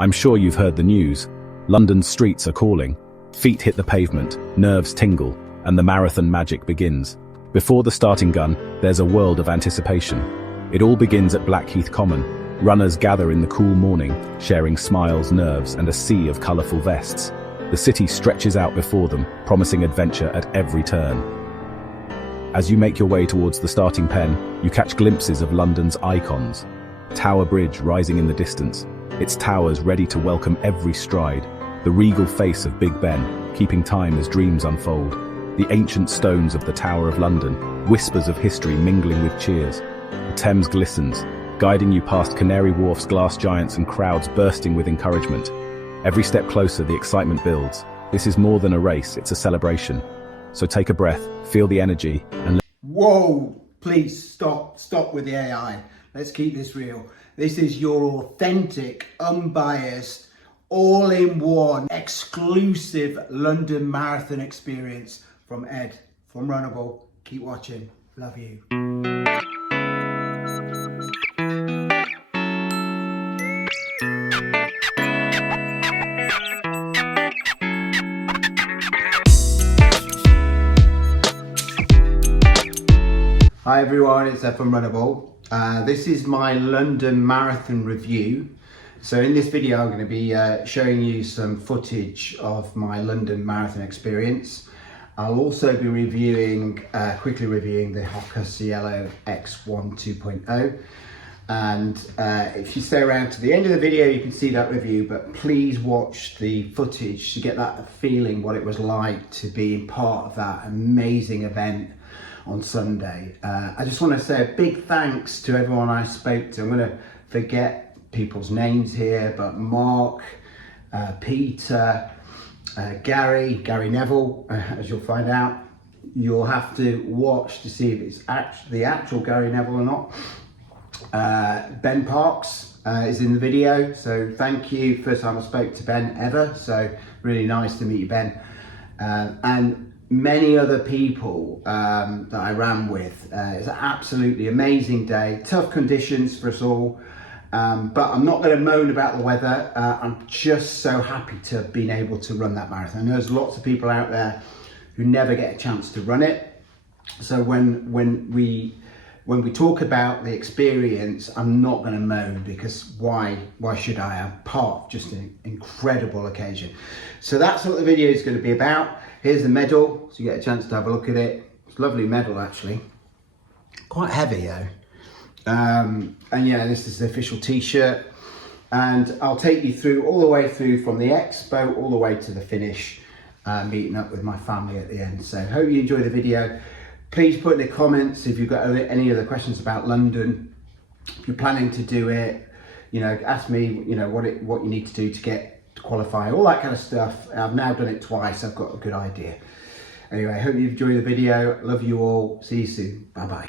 I'm sure you've heard the news. London's streets are calling. Feet hit the pavement, nerves tingle, and the marathon magic begins. Before the starting gun, there's a world of anticipation. It all begins at Blackheath Common. Runners gather in the cool morning, sharing smiles, nerves, and a sea of colourful vests. The city stretches out before them, promising adventure at every turn. As you make your way towards the starting pen, you catch glimpses of London's icons. Tower Bridge rising in the distance, its towers ready to welcome every stride. The regal face of Big Ben, keeping time as dreams unfold. The ancient stones of the Tower of London, whispers of history mingling with cheers. The Thames glistens, guiding you past Canary Wharf's glass giants and crowds bursting with encouragement. Every step closer, the excitement builds. This is more than a race, it's a celebration. So take a breath, feel the energy, and... Whoa, please stop with the AI. Let's keep this real. This is your authentic, unbiased, all-in-one, exclusive London Marathon experience from Ed, from Runnable. Keep watching. Love you. Hi everyone, it's Ed from Runnable. This is my London Marathon review. So in this video I'm going to be showing you some footage of my London Marathon experience. I'll also be quickly reviewing the Hoka Cielo X1 2.0. And if you stay around to the end of the video you can see that review, but please watch the footage to get that feeling what it was like to be part of that amazing event on Sunday. I just want to say a big thanks to everyone I spoke to. I'm going to forget people's names here, but Mark, Peter, Gary Neville, as you'll find out. You'll have to watch to see if it's the actual Gary Neville or not. Ben Parks is in the video, so thank you. First time I spoke to Ben ever, so really nice to meet you, Ben. And many other people that I ran with. It's an absolutely amazing day, tough conditions for us all, but I'm not going to moan about the weather. I'm just so happy to have been able to run that marathon. There's lots of people out there who never get a chance to run it, so when we talk about the experience, I'm not going to moan, because why should I? I'm part of just an incredible occasion. So that's what the video is going to be about. Here's the medal, so you get a chance to have a look at it. It's a lovely medal actually, quite heavy though. And yeah, this is the official t-shirt, and I'll take you through all the way through from the Expo all the way to the finish, meeting up with my family at the end. So hope you enjoy the video. Please put in the comments if you've got any other questions about London. If you're planning to do it, ask me, what you need to do to qualify, all that kind of stuff. I've now done it twice. I've got a good idea. Anyway, I hope you enjoy the video. Love you all. See you soon. Bye bye.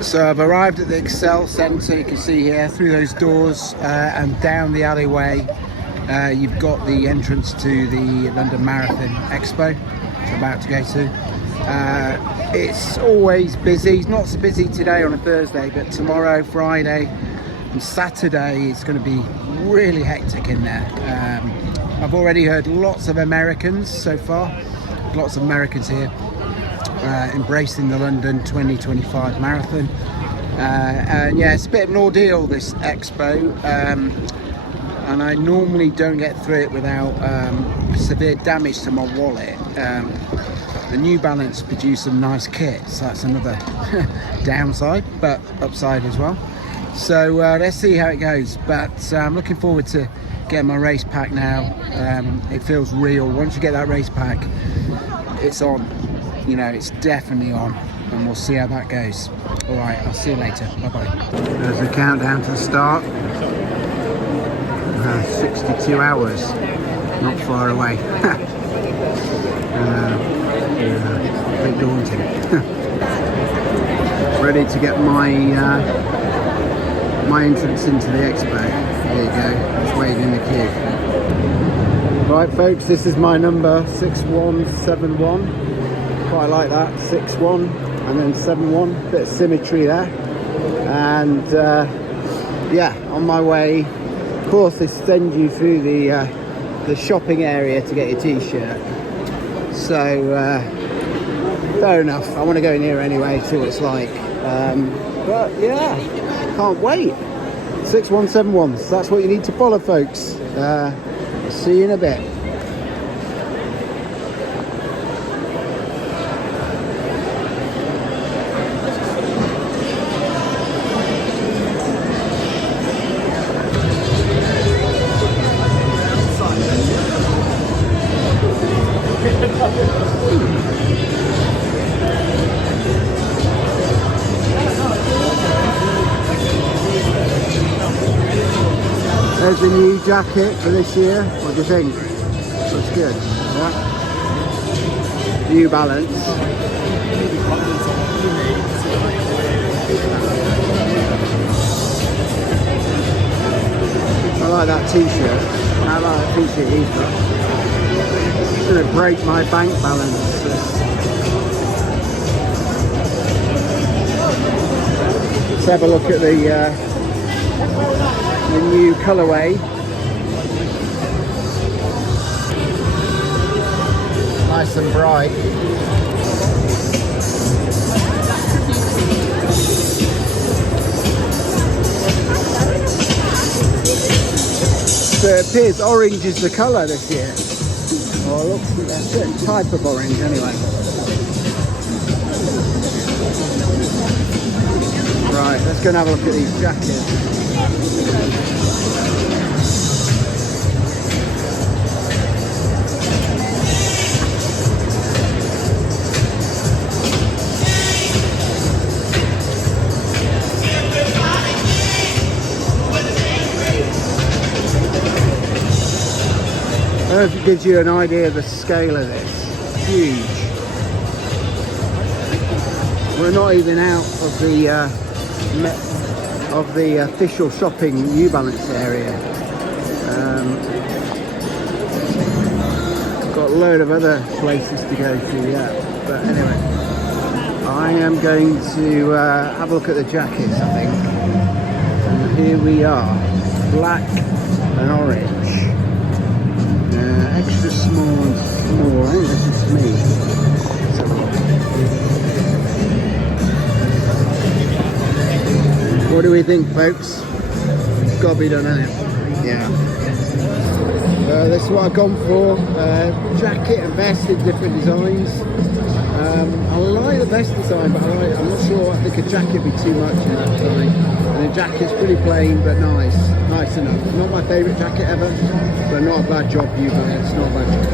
So I've arrived at the Excel Centre, you can see here, through those doors and down the alleyway. You've got the entrance to the London Marathon Expo, which I'm about to go to. It's always busy. It's not so busy today on a Thursday, but tomorrow, Friday and Saturday it's going to be really hectic in there. I've already heard lots of Americans so far, lots of Americans here embracing the London 2025 Marathon. And yeah, it's a bit of an ordeal, this Expo, and I normally don't get through it without severe damage to my wallet. The New Balance produced some nice kits, so that's another downside, but upside as well. So let's see how it goes, but I'm looking forward to getting my race pack now. It feels real. Once you get that race pack, it's on, it's definitely on, and we'll see how that goes. All right, I'll see you later. Bye bye. There's the countdown to the start. 62 hours, not far away. A bit daunting. Ready to get my entrance into the Expo. There you go, just waiting in the queue. Right folks, this is my number 6171. Quite like that. 6-1 and then 7-1. Bit of symmetry there. And yeah, on my way. Of course, they send you through the shopping area to get your t-shirt. So fair enough. I want to go in here anyway, see what it's like. But yeah, can't wait. 6171. So that's what you need to follow, folks. See you in a bit. There's the new jacket for this year. What do you think? Looks good. Yeah. New Balance. I like that t-shirt. I like that t-shirt he's got. It's going to break my bank balance. Let's have a look at the new colourway. Nice and bright. So it appears orange is the colour this year. Or it looks like a certain type of orange anyway. Right, let's go and have a look at these jackets. I don't know if it gives you an idea of the scale of this. Huge. We're not even out of the official shopping New Balance area. Got a load of other places to go to yet. But anyway, I am going to have a look at the jackets, I think. And here we are. Black and orange. Extra small and small. I think this is me. Let's have a look. What do we think, folks? It's got to be done, hasn't it? Yeah. This is what I've gone for. Jacket and vest in different designs. I like the vest design, but I'm not sure. I think a jacket would be too much in that design. And the jacket's pretty plain, but nice. Nice enough. Not my favourite jacket ever, but not a bad job, you guys. It's not a bad job.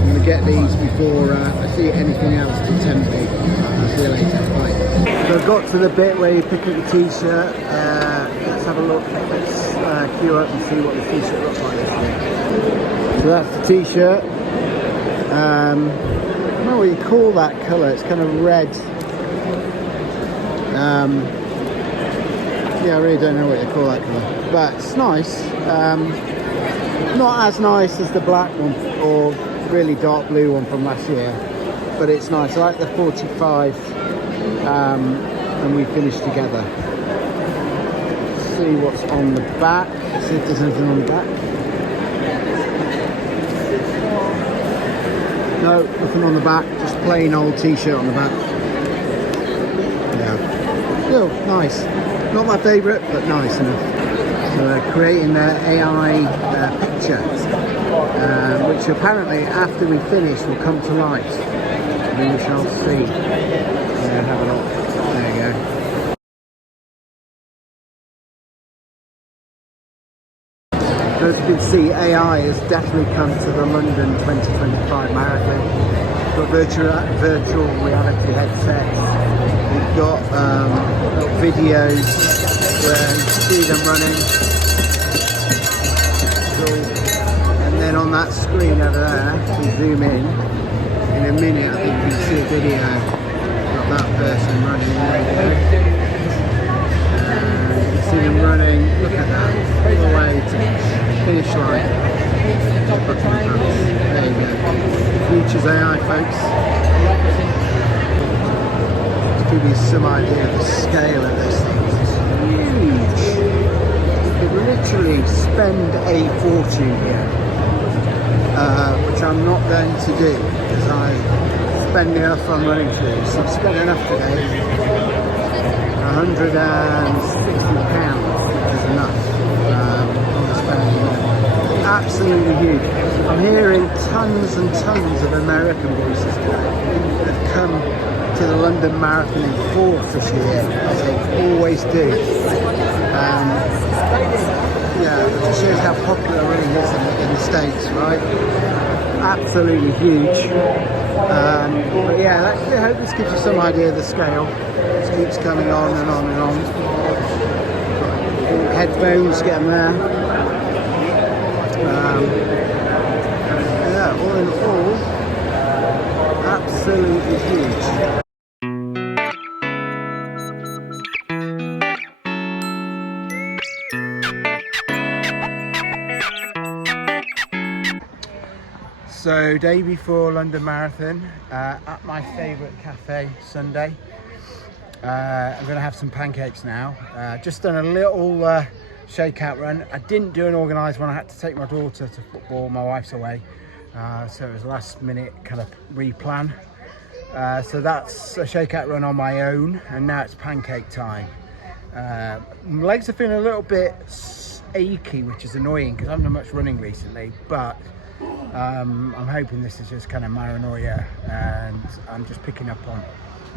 I'm going to get these before I see anything else to tempt me. I'll see you later. Bye. So I've got to the bit where you pick up the t-shirt. Let's have a look. Let's queue up and see what the t-shirt looks like this year. So that's the t-shirt. I don't know what you call that colour. It's kind of red. Yeah, I really don't know what you call that colour. But it's nice. Not as nice as the black one or really dark blue one from last year. But it's nice. I like the 45 and we finished together. Let's see what's on the back. See if there's anything on the back. No, nothing on the back. Just plain old t-shirt on the back. Yeah. Still nice. Not my favourite, but nice enough. So they're creating their AI picture, which apparently after we finish will come to light. We shall see. Yeah, have a look. There you go. As you can see, AI has definitely come to the London 2025 Marathon. We've got virtual reality headsets. We've got videos where you see them running. Cool. And then on that screen over there, if we zoom in a minute, I think you can see a video of that person running there. You can see them running, look at that, all the way to finish line. There you go. Future's AI, folks. give you some idea of the scale of this thing. It's huge. You could literally spend a fortune here, which I'm not going to do because I spend enough on running shoes. I've spent enough today. £160 is enough. Absolutely huge. I'm hearing tons and tons of American voices today that have come to the London Marathon in force this year, as they always do. Yeah, it just shows how popular running is in the States, right? Absolutely huge. But yeah, I hope this gives you some idea of the scale. It keeps coming on and on and on. Headphones, get them there. Yeah, all in all, absolutely huge. So, day before London Marathon, at my favourite cafe, Sunday. I'm going to have some pancakes now. Just done a little shakeout run. I didn't do an organised one. I had to take my daughter to football. My wife's away, so it was a last minute kind of replan. So that's a shakeout run on my own, and now it's pancake time. My legs are feeling a little bit achy, which is annoying because I haven't done much running recently, but I'm hoping this is just kind of paranoia and I'm just picking up on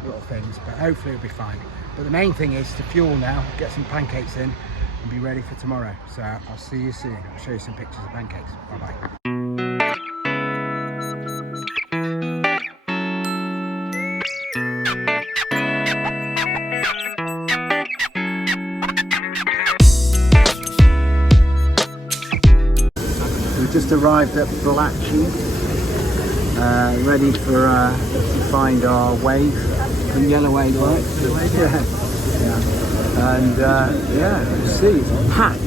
little things, but hopefully it'll be fine. But the main thing is to fuel now, get some pancakes in and be ready for tomorrow. So I'll see you soon. I'll show you some pictures of pancakes. Bye bye. We just arrived at Blackheath, ready for to find our wave, the yellow wave, right? Yeah. And yeah, let's see, it's packed,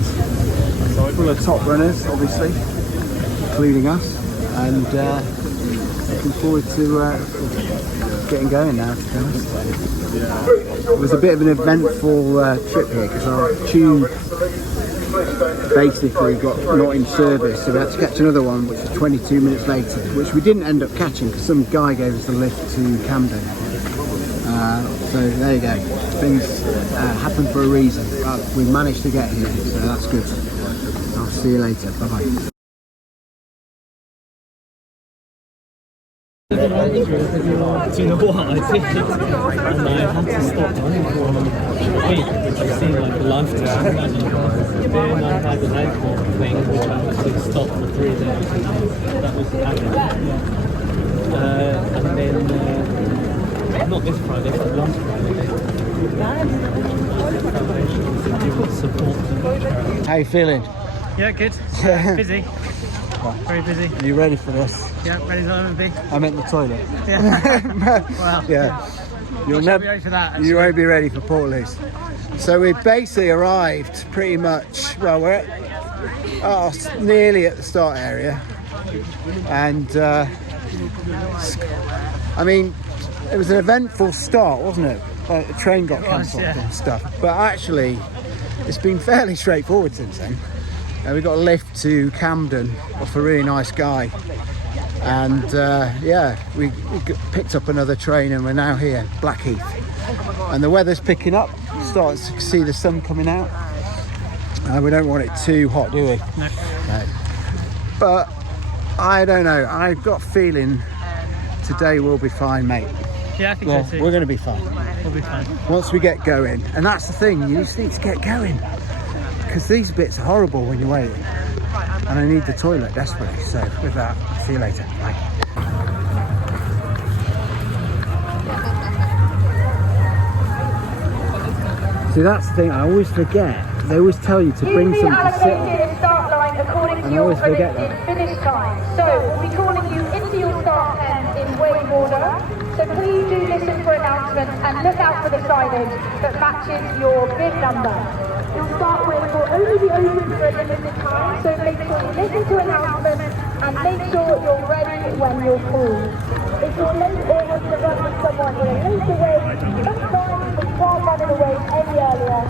full of top runners, obviously, including us, and looking forward to getting going now. It was a bit of an eventful trip here because our tube basically got not in service, so we had to catch another one which was 22 minutes later, which we didn't end up catching because some guy gave us the lift to Camden. So there you go, things happen for a reason. We managed to get here, so that's good. I'll see you later, bye bye. Do you know what I did? And I had to stop running for a week because it seemed like a lifetime. And then I had an ankle thing which I had to stop for 3 days. That was happening. And then, not this Friday, but last Friday. How you feeling? Yeah, good. Busy. Very busy. Are you ready for this? Yeah, ready as I'm be. I'm in the toilet. Yeah. Well, Yeah. You'll be never ready for that. Actually. You won't be ready for Portloos. So we basically arrived pretty much, well, we're at, nearly at the start area, and I mean, it was an eventful start, wasn't it? Like the train got cancelled and stuff, but actually it's been fairly straightforward since then. We got a lift to Camden off a really nice guy, and yeah, we picked up another train and we're now here, Blackheath, and the weather's picking up, starting to see the sun coming out. We don't want it too hot, do we? No. But I don't know, I've got a feeling today will be fine, mate. Yeah, I think so too. We're going to be fine. We'll be fine. Once we get going, and that's the thing, you just need to get going. Because these bits are horrible when you're waiting, and I need the toilet desperately. So with that, see you later. Bye. See, that's the thing, I always forget. They always tell you to bring something to sit on, and I always forget that. Finish time. So we'll be calling you into your start tent in wave order. So please do listen for announcements and look out for the signage that matches your bib number. Your start wave will only be open for a limited time, so make sure you listen to announcements and make sure you're ready when you're called. If you're late or want to run with someone in a later wave, that's fine. started away any earlier.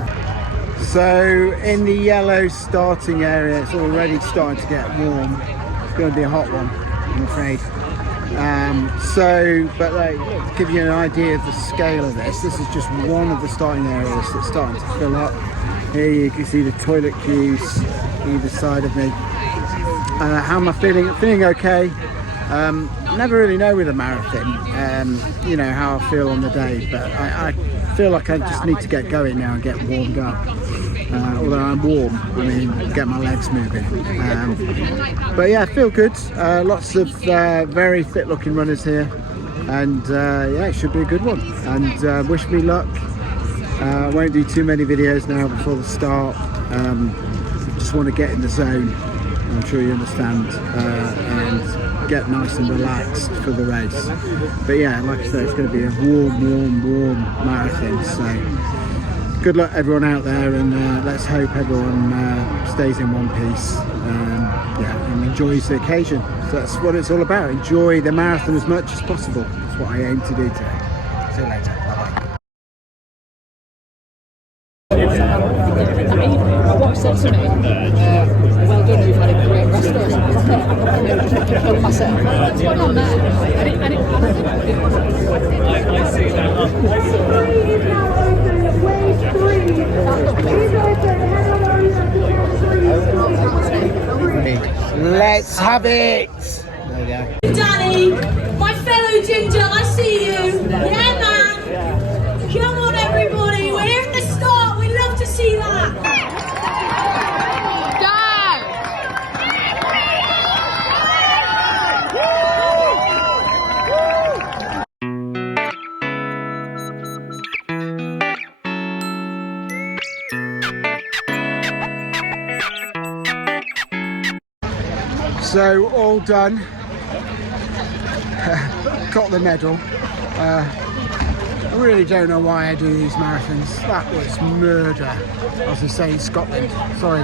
So in the yellow starting area, it's already starting to get warm. It's going to be a hot one, I'm afraid. But to give you an idea of the scale of this is just one of the starting areas that's starting to fill up. Here you can see the toilet queues either side of me. How am I feeling? Feeling okay. Never really know with a marathon, you know, how I feel on the day, but I feel like I just need to get going now and get warmed up. Although I'm warm, I mean, get my legs moving. But yeah, I feel good. Lots of very fit looking runners here, and yeah, it should be a good one. And wish me luck. I won't do too many videos now before the start. Just want to get in the zone, I'm sure you understand, and get nice and relaxed for the race. But yeah, like I say, it's going to be a warm marathon, so good luck everyone out there, and let's hope everyone stays in one piece, yeah, and enjoys the occasion. So that's what it's all about. Enjoy the marathon as much as possible. That's what I aim to do today. See you later. Bye-bye. What said to me, well done, you've had a great rest day. Okay, film myself. What's going on there? I see that. Three is now open, wave 3 is open, head on over to 3. Let's have it! There we go. Danny, my fellow ginger, I see you. Yeah, man. Come on, everybody. We're here at the start. We'd love to see that. So all done. Got the medal. I really don't know why I do these marathons. That was murder, as they say in Scotland. Sorry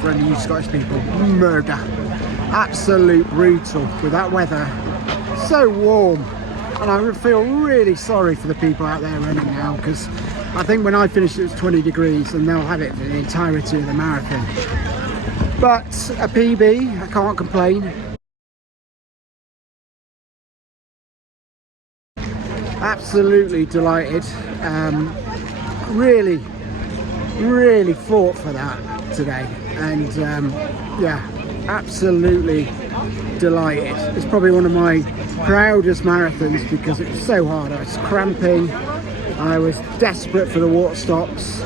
for any of you Scottish people. Murder. Absolute brutal with that weather. So warm. And I feel really sorry for the people out there running now, because I think when I finished it was 20 degrees and they'll have it for the entirety of the marathon. But a PB, I can't complain. Absolutely delighted. Really fought for that today, and yeah, absolutely delighted. It's probably one of my proudest marathons because it was so hard. I was cramping, I was desperate for the water stops,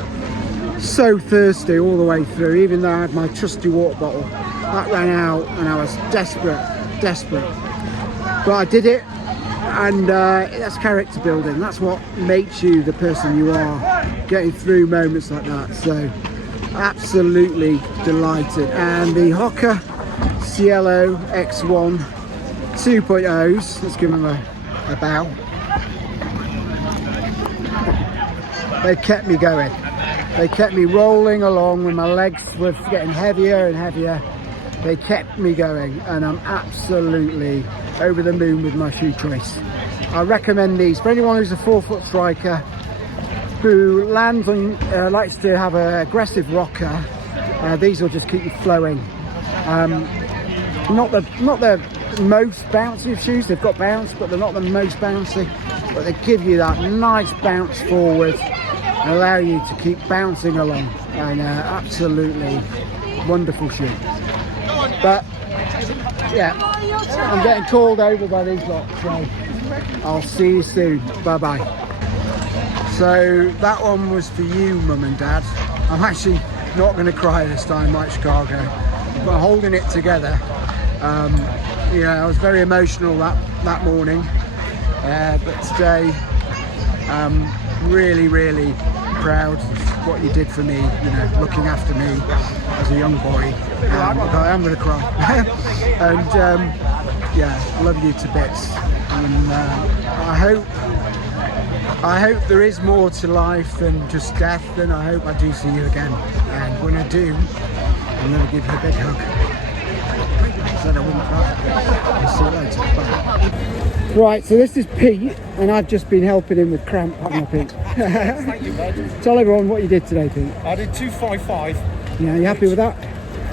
so thirsty all the way through, even though I had my trusty water bottle. That ran out and I was desperate. But I did it, and that's character building. That's what makes you the person you are, getting through moments like that. So absolutely delighted. And the Hoka Cielo X1 2.0s, let's give them a bow. They kept me going. They kept me rolling along when my legs were getting heavier and heavier. They kept me going, and I'm absolutely over the moon with my shoe choice. I recommend these for anyone who's a 4-foot striker who lands on, likes to have an aggressive rocker. These will just keep you flowing. Not the most bouncy of shoes. They've got bounce, but they're not the most bouncy. But they give you that nice bounce forward and allow you to keep bouncing along. And absolutely wonderful shoe. But yeah, I'm getting called over by these lot, so I'll see you soon. Bye bye. So that one was for you, Mum and Dad. I'm actually not going to cry this time like Chicago, but holding it together. Yeah, I was very emotional that morning, but today really proud of what you did for me, you know, looking after me as a young boy. I am going to cry. And yeah, love you to bits. And I hope there is more to life than just death, and I hope I do see you again. And when I do, I'm going to give you a big hug. Right, so this is Pete, and I've just been helping him with cramp, haven't I, Pete? Thank you, bud. Tell everyone what you did today, Pete. I did 255. Yeah, you happy with that?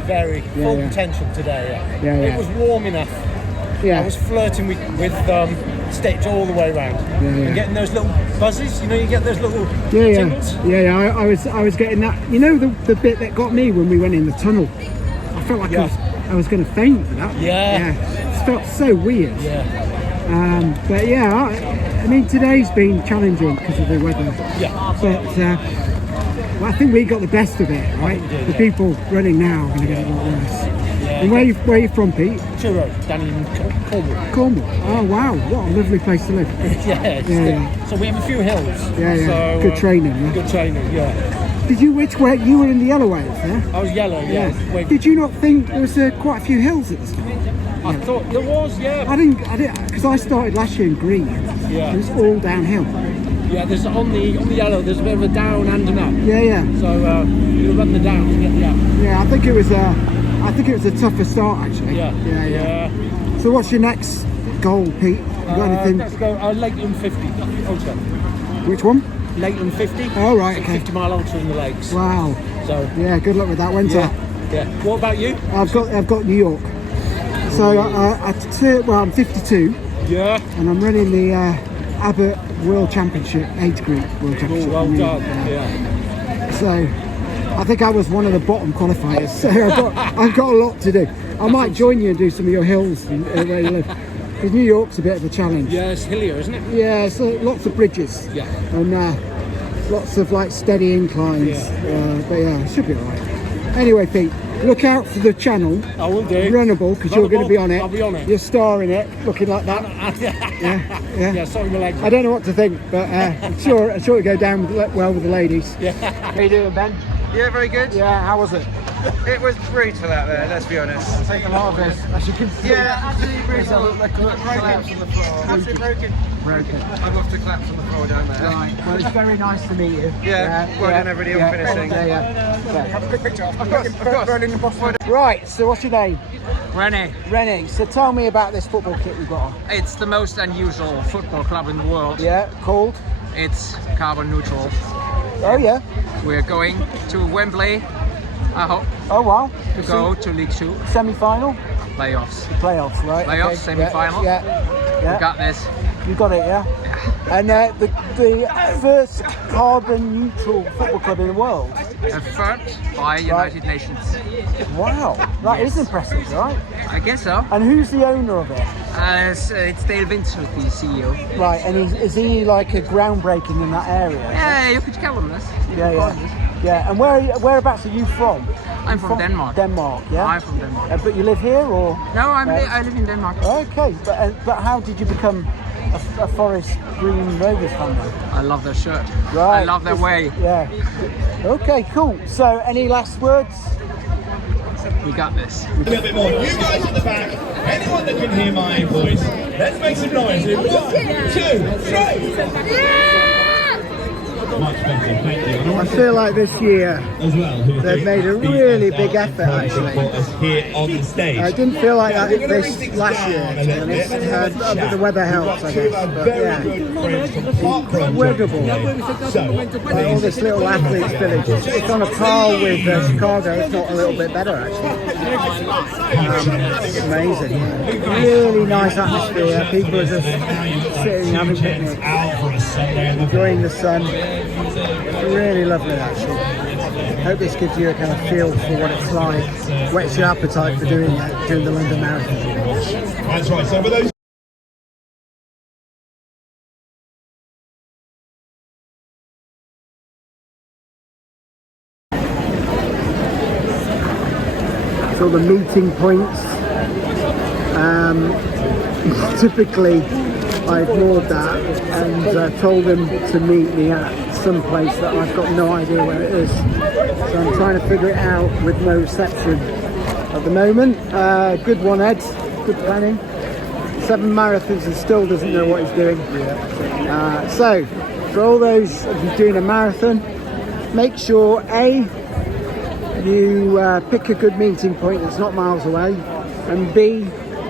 Very full potential today. Yeah. It was warm enough. Yeah. I was flirting with stage all the way around and getting those little buzzes. You know, you get those little tingles. Yeah. I was getting that. You know the bit that got me when we went in the tunnel. I felt like I was going to faint with that. Yeah. It felt so weird. Yeah. But yeah, I mean today's been challenging because of the weather. Yeah. But well, I think we got the best of it, right? The people running now are going to get a lot worse. Yeah. And where are you from, Pete? Truro, down in Cornwall. Cornwall. Oh wow, what a lovely place to live. Yeah. So we have a few hills. Yeah. So, good training. Yeah? Good training. Yeah. Did you you were in the yellow waves, yeah? I was yellow. Yeah. Did you not think there was quite a few hills at the start? I thought there was. Yeah. I didn't, because I started last year in green. Yeah. It was all downhill. Yeah, there's on the yellow. There's a bit of a down and an up. Yeah. So you run the down to get the up. Yeah, I think it was a tougher start actually. Yeah. So what's your next goal, Pete? You got anything? Let's go Leighton 50 ultra. Which one? Leighton 50. Oh right, okay. 50-mile ultra in the lakes. Wow. So yeah, good luck with that winter. Yeah. What about you? I've got New York. So I'm 52. Yeah. And I'm running the Abbott World Championship age group World Championship. Oh, well done. Yeah. So I think I was one of the bottom qualifiers. So I've got a lot to do. I might join you and do some of your hills where you live. Because New York's a bit of a challenge. Yeah, it's hillier, isn't it? Yeah, so lots of bridges. Yeah. And lots of like steady inclines. Yeah. But yeah, it should be alright. Anyway, Pete, look out for the channel. I will do. Runnable, because you're going to be on it. I'll be on it. You're starring it, looking like that. Yeah, sorry, my legs. I don't know what to think, but I'm sure it'll go down well with the ladies. Yeah. How you doing, Ben? Yeah, very good. Yeah, how was it? It was brutal out there, let's be honest. I think a lot of this, as you can see. Yeah, absolutely brutal. Collapse on the floor. Absolutely broken. I'd love to collapse on the floor down there. Right, well it's very nice to meet you. Yeah, well done everybody on finishing. Have a quick picture. Of course. Right, so what's your name? Rene. Rennie. So tell me about this football kit you've got on. It's the most unusual football club in the world. Yeah, called? It's carbon neutral. Oh yeah. We're going to Wembley, I hope, Oh wow. to go to League 2 Semi-final? playoffs. Playoffs, right? Playoffs, okay. semi-final. Yeah. We got this. You got it, yeah? And the first carbon neutral football club in the world. Affirmed by United Nations. Wow, that is impressive, right? I guess so. And who's the owner of it? It's Dale Vincent, the CEO. Right, and is he like a groundbreaking in that area? Yeah, you could call him this. Yeah. And whereabouts are you from? I'm from Denmark. Denmark, yeah. I'm from Denmark. But you live here, or? No, I live in Denmark. Okay, but how did you become a Forest Green Rovers fan then? I love their shirt. Right. I love their way. Yeah. Okay, cool. So, any last words? We got this. A little bit more. You guys at the back, anyone that can hear my voice, let's make some noise. 1, 2, 3. Much better, thank you. I feel like this year As well, they've made a really big effort actually. Here on the stage. I didn't feel like that this last year, to be honest. But the weather helps, I guess. But yeah, incredible. All this little athletes village. It's on a par with Chicago, if not a little bit better actually. Amazing. Really nice atmosphere. People are just sitting, having picnics, enjoying the sun. Really lovely actually. Hope this gives you a kind of feel for what it's like. Whets your appetite for doing the London Marathon. That's right, so for those So the meeting points, typically I ignored that and told them to meet me at some place that I've got no idea where it is. So I'm trying to figure it out with no reception at the moment. Good one, Ed. Good planning. 7 marathons and still doesn't know what he's doing. So for all those of you doing a marathon, make sure you pick a good meeting point that's not miles away. and B,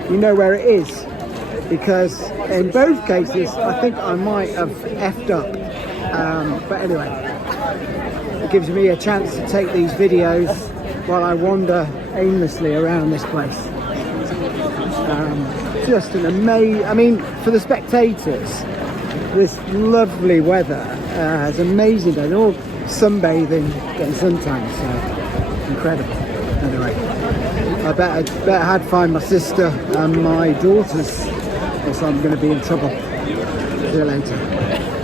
you know where it is. Because in both cases, I think I might have effed up. But anyway, it gives me a chance to take these videos while I wander aimlessly around this place. Just an amazing, I mean, for the spectators, this lovely weather, it's amazing. They're all sunbathing, getting suntan, so incredible. Anyway, I better had find my sister and my daughters, or I'm going to be in trouble. See you later.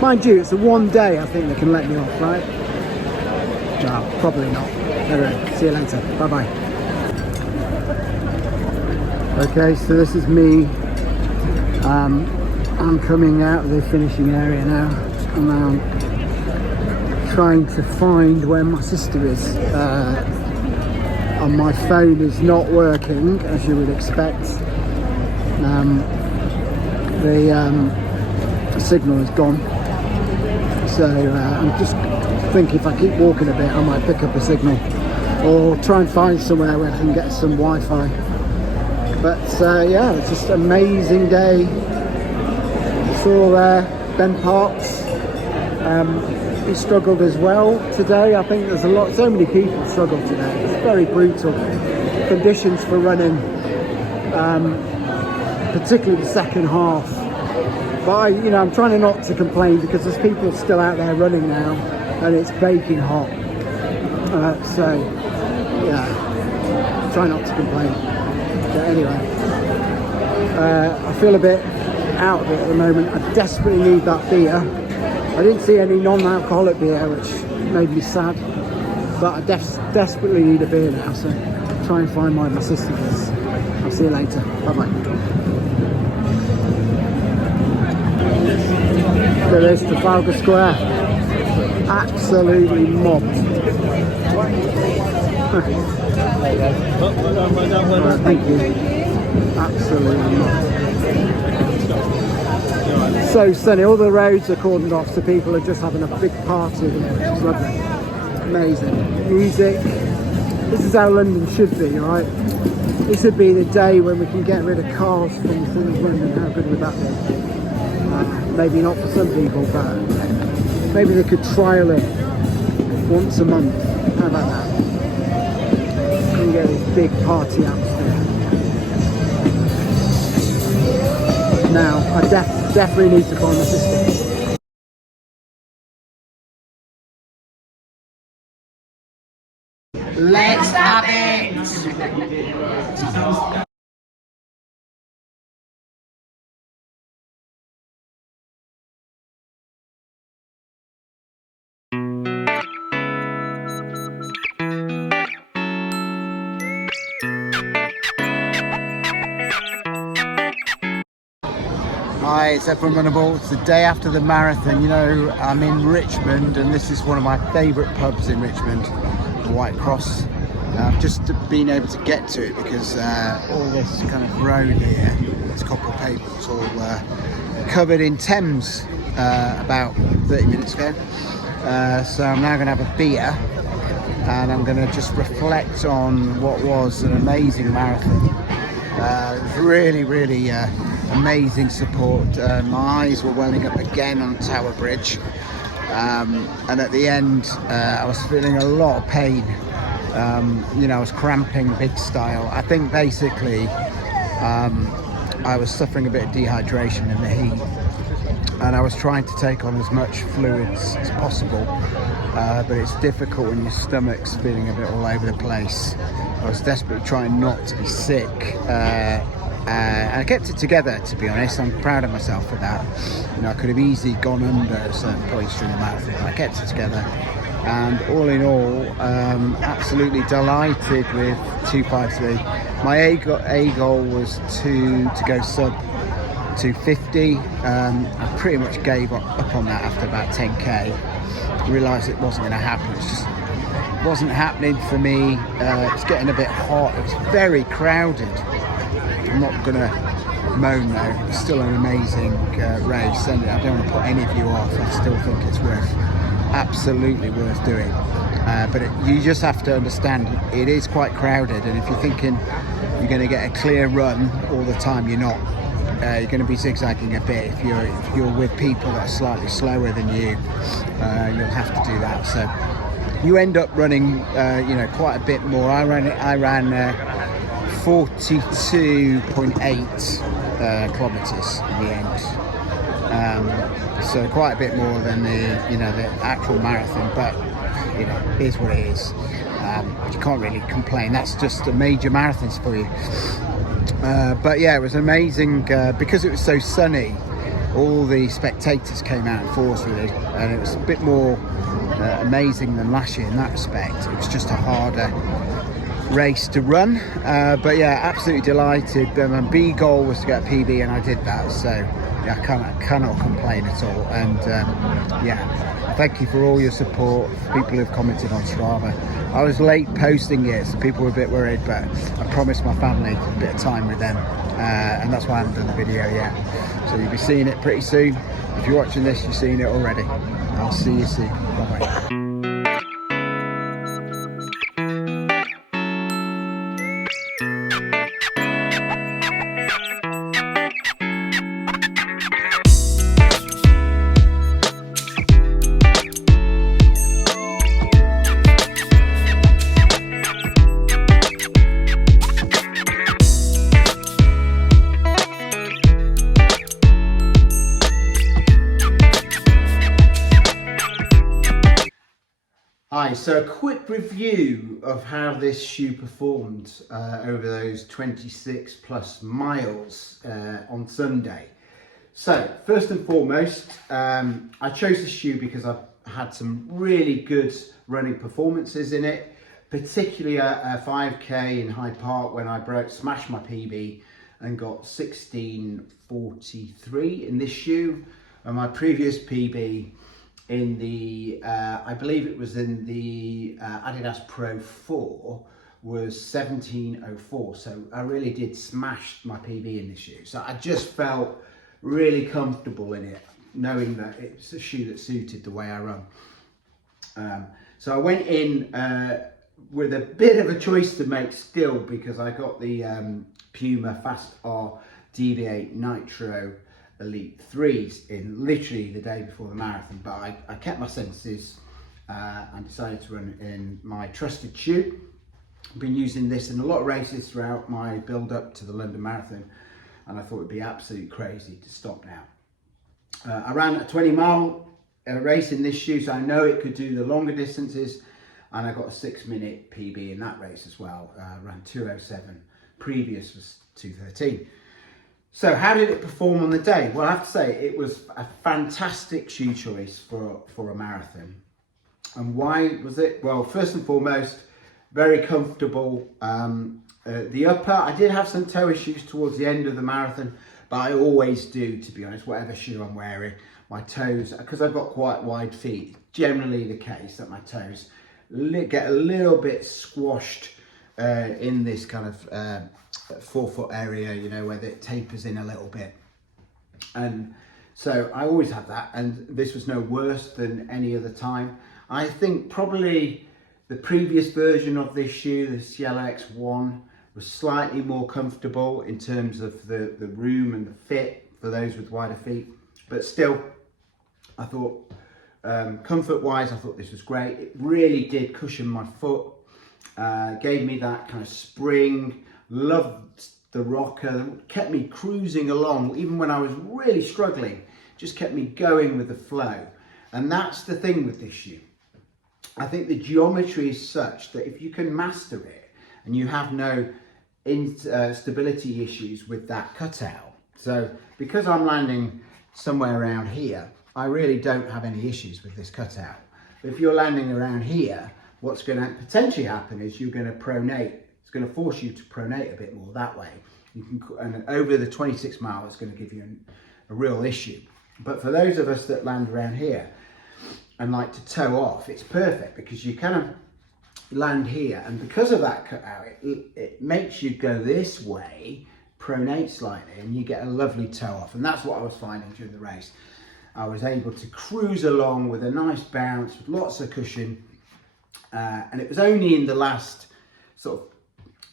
Mind you, it's the one day I think they can let me off, right? No, probably not. Anyway, see you later. Bye bye. Okay, so this is me. I'm coming out of the finishing area now, and I'm trying to find where my sister is. And my phone is not working, as you would expect. The signal is gone, so I'm just thinking if I keep walking a bit I might pick up a signal, or try and find somewhere where I can get some Wi-Fi. But yeah, it's just an amazing day. It's all there. Ben Parks, he struggled as well today. I think there's so many people struggled today. It's very brutal conditions for running, particularly the second half. But I'm trying not to complain because there's people still out there running now, and it's baking hot. So yeah, try not to complain. But anyway, I feel a bit out of it at the moment. I desperately need that beer. I didn't see any non-alcoholic beer, which made me sad. But I desperately need a beer now, so try and find my sister is. I'll see you later. Bye bye. Look at this, Trafalgar Square, absolutely mobbed. Right, thank you. Absolutely mobbed. So sunny, all the roads are cordoned off, so people are just having a big party here, which is lovely. Amazing. Music. This is how London should be, right? This would be the day when we can get rid of cars from the city of London. How good would that be? Maybe not for some people, but maybe they could trial it once a month. How about that? You can get this big party atmosphere. Now, I definitely need to find my sister. Let's have it! Hi, it's Ed from Runnable. It's the day after the marathon. I'm in Richmond, and this is one of my favourite pubs in Richmond, the White Cross. I've just been able to get to it because all this kind of road here, this copper pavement, was all covered in Thames about 30 minutes ago. So I'm now going to have a beer, and I'm going to just reflect on what was an amazing marathon. Really amazing support. My eyes were welling up again on Tower Bridge, and at the end I was feeling a lot of pain. I was cramping big style. I think basically I was suffering a bit of dehydration in the heat, and I was trying to take on as much fluids as possible, but it's difficult when your stomach's feeling a bit all over the place. I was desperately trying not to be sick, and I kept it together, to be honest. I'm proud of myself for that. I could have easily gone under at certain points during the marathon, but I kept it together. And all in all, absolutely delighted with 2:53. My A goal was to go sub 250. I pretty much gave up on that after about 10k. Realised it wasn't going to happen. It just wasn't happening for me. It's getting a bit hot. It was very crowded. I'm not going to moan though. It's still an amazing race, and I don't want to put any of you off. I still think it's absolutely worth doing. But you just have to understand it is quite crowded, and if you're thinking you're going to get a clear run all the time. You're not. You're going to be zigzagging a bit. If you're with people that are slightly slower than you, you'll have to do that. So you end up running, you know, quite a bit more. I ran 42.8 kilometers in the end. So quite a bit more than the actual marathon, but you know, it is what it is. You can't really complain. That's just the major marathons for you. But yeah, it was amazing because it was so sunny. All the spectators came out in force really, and it was a bit more amazing than last year in that respect. It was just a harder race to run, but yeah, absolutely delighted. My B goal was to get a PB, and I did that, so yeah, I cannot complain at all. And yeah, thank you for all your support, people who've commented on Strava. I was late posting it, so people were a bit worried, but I promised my family a bit of time with them, and that's why I haven't done the video yet. So you'll be seeing it pretty soon. If you're watching this, you've seen it already. I'll see you soon. Bye bye. Hi, so a quick review of how this shoe performed over those 26 plus miles on Sunday. So first and foremost, I chose this shoe because I've had some really good running performances in it, particularly a 5k in Hyde Park when I smashed my PB and got 16:43 in this shoe, and my previous PB in the, I believe it was in the Adidas Pro 4, was 17:04. So I really did smash my PB in this shoe. So I just felt really comfortable in it, knowing that it's a shoe that suited the way I run. So I went in with a bit of a choice to make still, because I got the Puma Fast R DV8 Nitro Elite 3s in literally the day before the marathon, but I kept my senses and decided to run in my trusted shoe. I've been using this in a lot of races throughout my build up to the London Marathon, and I thought it'd be absolutely crazy to stop now. I ran a 20-mile race in this shoe, so I know it could do the longer distances, and I got a 6-minute PB in that race as well. Ran 2:07, previous was 2:13. So how did it perform on the day? Well, I have to say it was a fantastic shoe choice for a marathon. And why was it? Well, first and foremost, very comfortable. The upper, I did have some toe issues towards the end of the marathon, but I always do, to be honest, whatever shoe I'm wearing. My toes, because I've got quite wide feet, generally the case that my toes get a little bit squashed in this kind of forefoot area, you know, where it tapers in a little bit. And so I always have that, and this was no worse than any other time. I think probably the previous version of this shoe, the Cielo X1, was slightly more comfortable in terms of the room and the fit for those with wider feet, but still I thought comfort wise I thought this was great. It really did cushion my foot, gave me that kind of spring. Loved the rocker, kept me cruising along even when I was really struggling, just kept me going with the flow. And that's the thing with this shoe. I think the geometry is such that if you can master it and you have no instability issues with that cutout. So because I'm landing somewhere around here, I really don't have any issues with this cutout. But if you're landing around here, what's going to potentially happen is you're going to pronate. It's going to force you to pronate a bit more that way. You can, and over the 26 mile, it's going to give you a real issue. But for those of us that land around here and like to toe off, it's perfect because you kind of land here, and because of that cutout, it makes you go this way, pronate slightly, and you get a lovely toe off. And that's what I was finding during the race. I was able to cruise along with a nice bounce, with lots of cushion, and it was only in the last sort of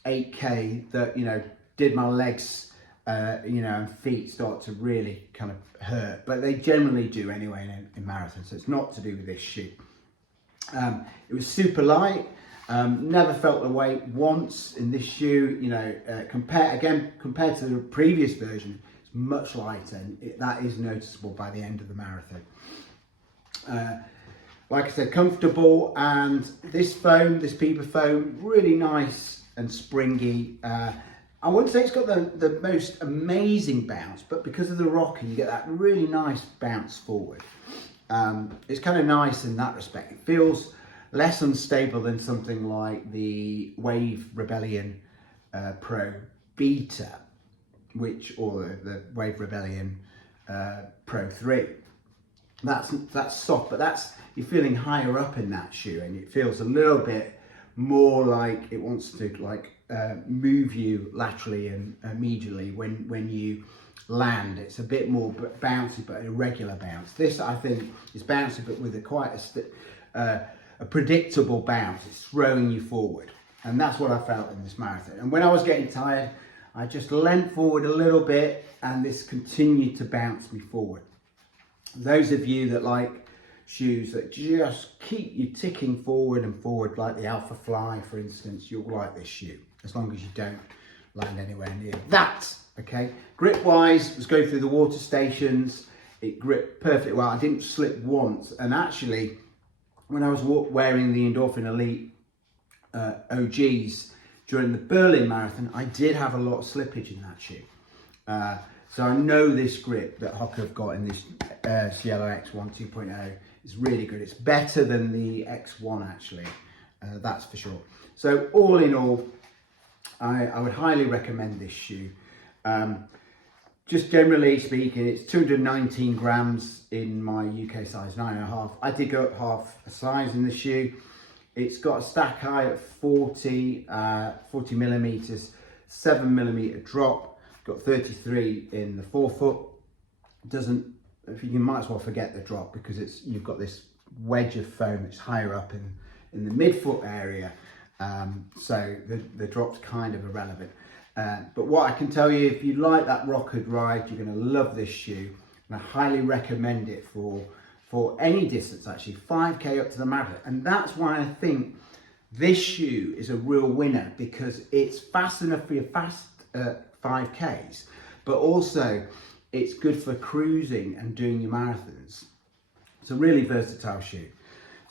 8K that, you know, did my legs, you know, and feet start to really kind of hurt, but they generally do anyway in marathon, so it's not to do with this shoe. It was super light, never felt the weight once in this shoe, you know, compared to the previous version, it's much lighter, and that is noticeable by the end of the marathon. Like I said, comfortable, and this foam, this Peeper foam, really nice and springy. I wouldn't say it's got the most amazing bounce, but because of the rocker, you get that really nice bounce forward. It's kind of nice in that respect. It feels less unstable than something like the Wave Rebellion Pro Beta, or the Wave Rebellion Pro 3. That's soft, but you're feeling higher up in that shoe, and it feels a little bit more like it wants to move you laterally and medially when you land. It's a bit more bouncy, but a regular bounce. This, I think, is bouncy, but with a predictable bounce. It's throwing you forward, and that's what I felt in this marathon. And when I was getting tired, I just leant forward a little bit, and this continued to bounce me forward. Those of you that like shoes that just keep you ticking forward and forward, like the Alpha Fly, for instance, you'll like this shoe, as long as you don't land anywhere near that. Okay, grip wise, was going through the water stations, it gripped perfectly well. I didn't slip once, and actually when I was wearing the Endorphin Elite OGs during the Berlin Marathon, I did have a lot of slippage in that shoe. So I know this grip that Hoka have got in this Cielo X1 2.0 is really good. It's better than the X1 actually, that's for sure. So all in all, I would highly recommend this shoe. Just generally speaking, it's 219 grams in my UK size 9.5. I did go up half a size in the shoe. It's got a stack high at 40 millimeters, 7 millimeter drop. Got 33 in the forefoot. You might as well forget the drop, because you've got this wedge of foam that's higher up in the midfoot area. So the drop's kind of irrelevant. But what I can tell you, if you like that rockered ride, you're going to love this shoe, and I highly recommend it for any distance, actually, 5K up to the marathon. And that's why I think this shoe is a real winner, because it's fast enough for your fast 5Ks, but also it's good for cruising and doing your marathons. It's a really versatile shoe,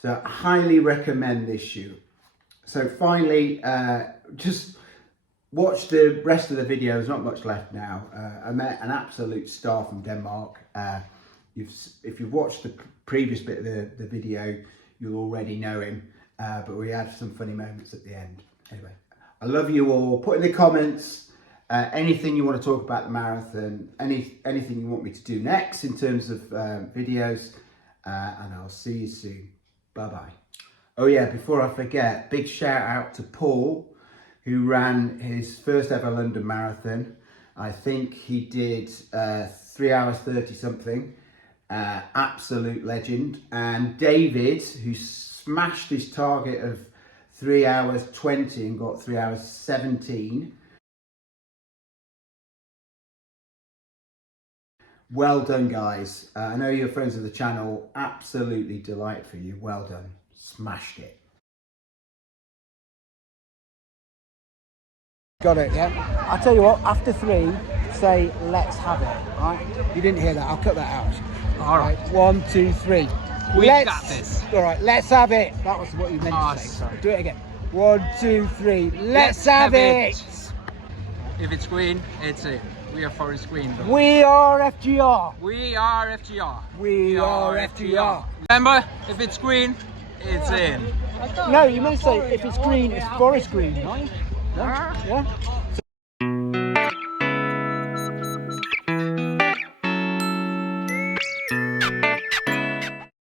so I highly recommend this shoe. So finally, just watch the rest of the video. There's not much left now. I met an absolute star from Denmark. If you've watched the previous bit of the video, you'll already know him, but we had some funny moments at the end. Anyway, I love you all. Put in the comments anything you want to talk about the marathon, anything you want me to do next in terms of videos, and I'll see you soon. Bye bye. Oh yeah, before I forget, big shout out to Paul, who ran his first ever London Marathon. I think he did 3 hours 30 something. Absolute legend. And David, who smashed his target of 3 hours 20 and got 3 hours 17. Well done, guys. I know you're friends of the channel. Absolutely delighted for you. Well done. Smashed it. Got it, yeah? I'll tell you what, after 3, say, let's have it, right? You didn't hear that, I'll cut that out. All right. 1, 2, 3. We got this. All right, let's have it. That was what you meant to say, sorry. Do it again. 1, 2, 3, let's have it. If it's green, it's it. We are for it's green. Though. We are FGR. We are FGR. We are FGR. Remember, if it's green, it's in. No, you meant to say, if it's green, it's forest green, right? No? Yeah?